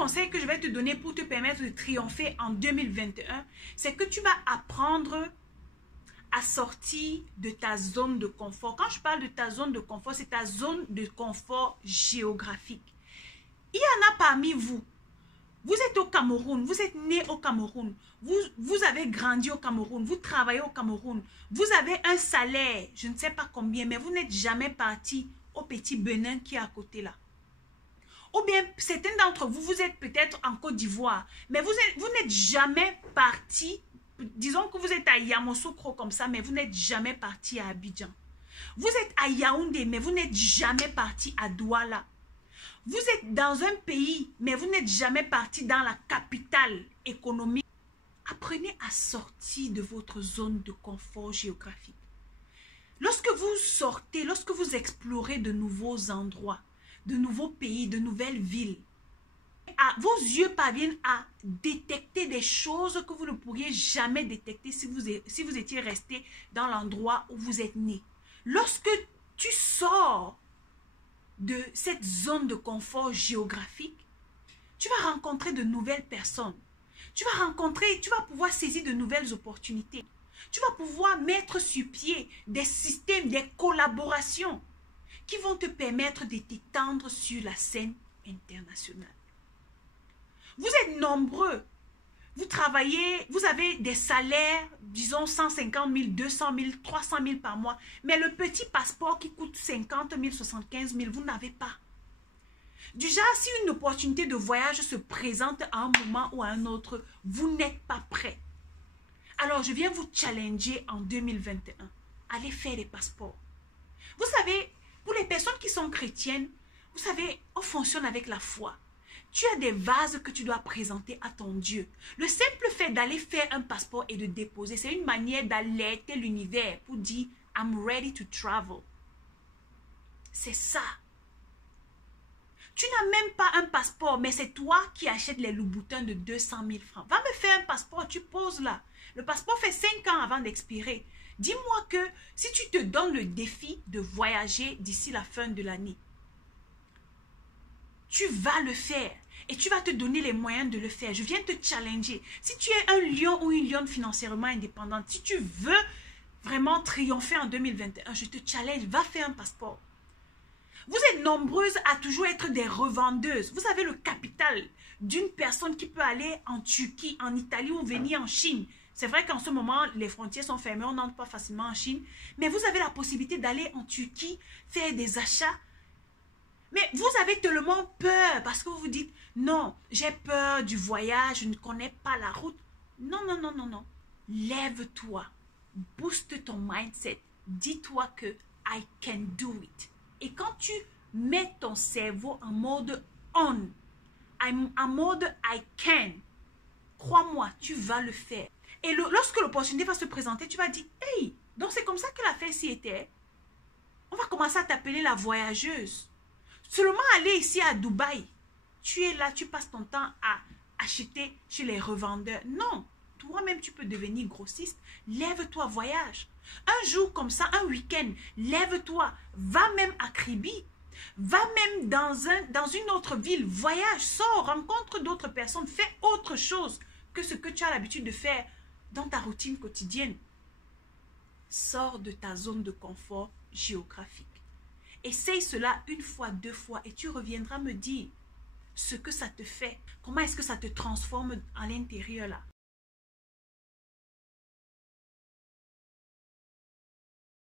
conseil que je vais te donner pour te permettre de triompher en 2021, c'est que tu vas apprendre à sortir de ta zone de confort. Quand je parle de ta zone de confort, c'est ta zone de confort géographique. Il y en a parmi vous. Vous êtes au Cameroun, vous êtes né au Cameroun, vous avez grandi au Cameroun, vous travaillez au Cameroun, vous avez un salaire, je ne sais pas combien, mais vous n'êtes jamais parti au petit Benin qui est à côté là. Ou bien, certains d'entre vous, vous êtes peut-être en Côte d'Ivoire, mais vous n'êtes jamais parti, disons que vous êtes à Yamoussoukro comme ça, mais vous n'êtes jamais parti à Abidjan. Vous êtes à Yaoundé, mais vous n'êtes jamais parti à Douala. Vous êtes dans un pays, mais vous n'êtes jamais parti dans la capitale économique. Apprenez à sortir de votre zone de confort géographique. Lorsque vous sortez, lorsque vous explorez de nouveaux endroits, de nouveaux pays, de nouvelles villes, vos yeux parviennent à détecter des choses que vous ne pourriez jamais détecter si vous étiez resté dans l'endroit où vous êtes né. Lorsque tu sors de cette zone de confort géographique, tu vas rencontrer de nouvelles personnes. Tu vas pouvoir saisir de nouvelles opportunités. Tu vas pouvoir mettre sur pied des systèmes, des collaborations qui vont te permettre de t'étendre sur la scène internationale. Vous êtes nombreux. Vous travaillez, vous avez des salaires, disons 150 000, 200 000, 300 000 par mois. Mais le petit passeport qui coûte 50 000, 75 000, vous n'avez pas. Du genre, si une opportunité de voyage se présente à un moment ou à un autre, vous n'êtes pas prêt. Alors, je viens vous challenger en 2021. Allez faire des passeports. Vous savez, pour les personnes qui sont chrétiennes, vous savez, on fonctionne avec la foi. Tu as des vases que tu dois présenter à ton Dieu. Le simple fait d'aller faire un passeport et de déposer, c'est une manière d'alerter l'univers pour dire « I'm ready to travel ». C'est ça. Tu n'as même pas un passeport, mais c'est toi qui achètes les loups-boutins de 200 000 francs. Va me faire un passeport, tu poses là. Le passeport fait 5 ans avant d'expirer. Dis-moi que si tu te donnes le défi de voyager d'ici la fin de l'année, tu vas le faire et tu vas te donner les moyens de le faire. Je viens te challenger. Si tu es un lion ou une lionne financièrement indépendante, si tu veux vraiment triompher en 2021, je te challenge, va faire un passeport. Vous êtes nombreuses à toujours être des revendeuses. Vous avez le capital d'une personne qui peut aller en Turquie, en Italie ou venir en Chine. C'est vrai qu'en ce moment, les frontières sont fermées, on n'entre pas facilement en Chine. Mais vous avez la possibilité d'aller en Turquie, faire des achats. Mais vous avez tellement peur parce que vous vous dites, non, j'ai peur du voyage, je ne connais pas la route. Non, non, non, non, non. Lève-toi, booste ton mindset. Dis-toi que I can do it. Et quand tu mets ton cerveau en mode on, en mode I can, crois-moi, tu vas le faire. Et lorsque l'opportunité va se présenter, tu vas dire, hey, donc c'est comme ça que l'affaire s'y était. On va commencer à t'appeler la voyageuse. Seulement aller ici à Dubaï, tu es là, tu passes ton temps à acheter chez les revendeurs. Non, toi-même tu peux devenir grossiste. Lève-toi, voyage. Un jour comme ça, un week-end, lève-toi, va même à Kribi, va même dans une autre ville, voyage, sors, rencontre d'autres personnes, fais autre chose que ce que tu as l'habitude de faire dans ta routine quotidienne. Sors de ta zone de confort géographique. Essaye cela une fois, 2 fois et tu reviendras me dire ce que ça te fait. Comment est-ce que ça te transforme à l'intérieur là?